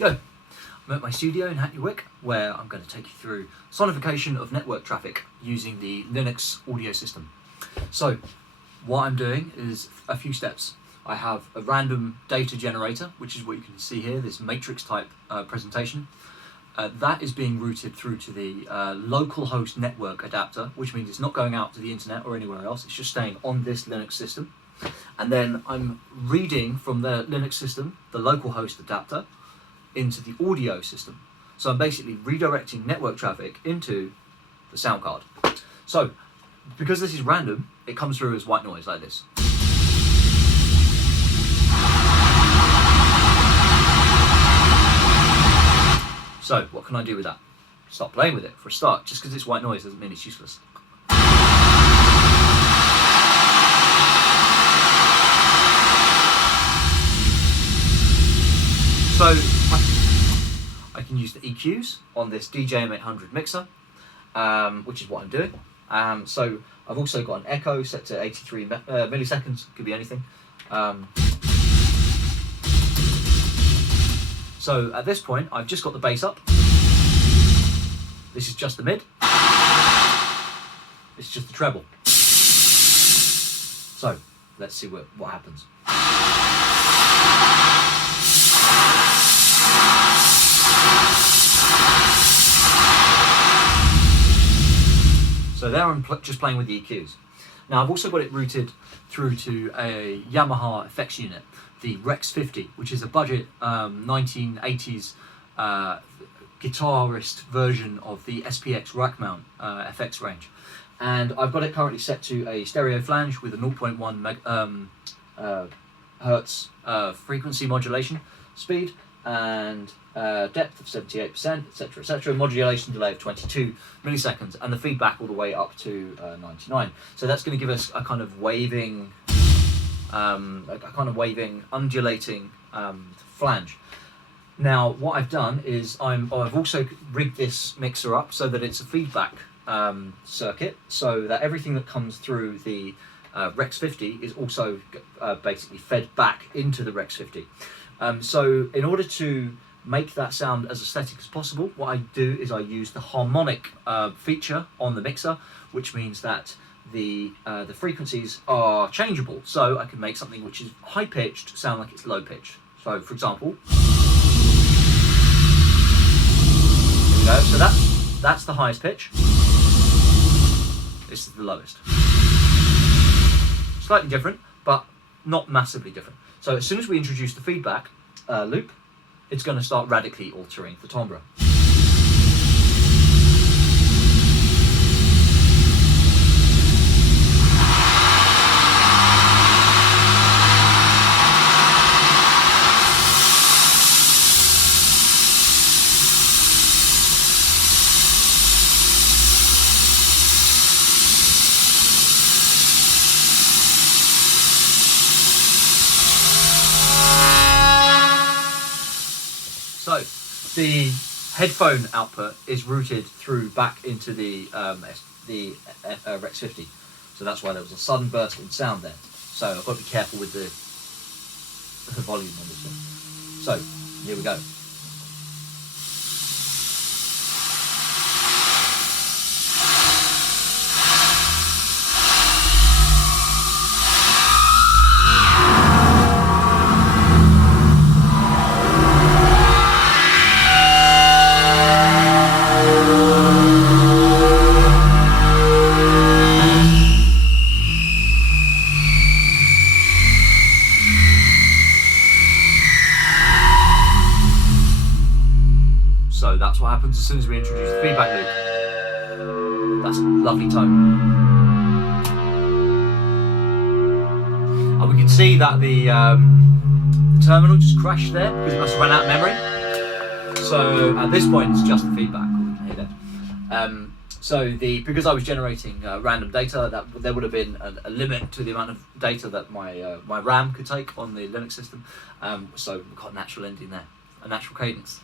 Yo, I'm at my studio in Hackney Wick, where I'm going to take you through sonification of network traffic using the Linux audio system. So what I'm doing is a few steps. I have a random data generator, which is what you can see here, this matrix type presentation. That is being routed through to the local host network adapter, which means it's not going out to the internet or anywhere else, it's just staying on this Linux system. And then I'm reading from the Linux system, the local host adapter, into the audio system. So I'm basically redirecting network traffic into the sound card. So because this is random, it comes through as white noise like this. So what can I do with that? Start playing with it for a start. Just because it's white noise doesn't mean it's useless. So I can use the EQs on this DJM800 mixer, which is what I'm doing. So I've also got an echo set to 83 milliseconds, could be anything. So at this point, I've just got the bass up. This is just the mid. It's just the treble. So let's see what happens. So there I'm just playing with the EQs. Now I've also got it routed through to a Yamaha effects unit, the Rex 50, which is a budget 1980s guitarist version of the SPX rack mount FX range. And I've got it currently set to a stereo flange with a 0.1 hertz frequency modulation speed and depth of 78%, etc., etc. Modulation delay of 22 milliseconds, and the feedback all the way up to 99. So that's going to give us a kind of waving, undulating flange. Now, what I've done is I've also rigged this mixer up so that it's a feedback circuit, so that everything that comes through the Rex 50 is also basically fed back into the Rex 50. So in order to make that sound as aesthetic as possible, what I do is I use the harmonic feature on the mixer, which means that the frequencies are changeable. So I can make something which is high pitched sound like it's low pitched. So for example, here we go. So that's the highest pitch. This is the lowest. Slightly different, but not massively different. So as soon as we introduce the feedback loop, it's going to start radically altering the timbre. So the headphone output is routed through back into the Rex 50. So that's why there was a sudden burst in sound there. So I've got to be careful with the volume on this one. So here we go. So that's what happens as soon as we introduce the feedback loop. That's a lovely tone. And we can see that the terminal just crashed there because it must have run out of memory. So at this point it's just the feedback, we can hear that. So because I was generating random data, there would have been a limit to the amount of data that my RAM could take on the Linux system. So we've got a natural ending there, a natural cadence.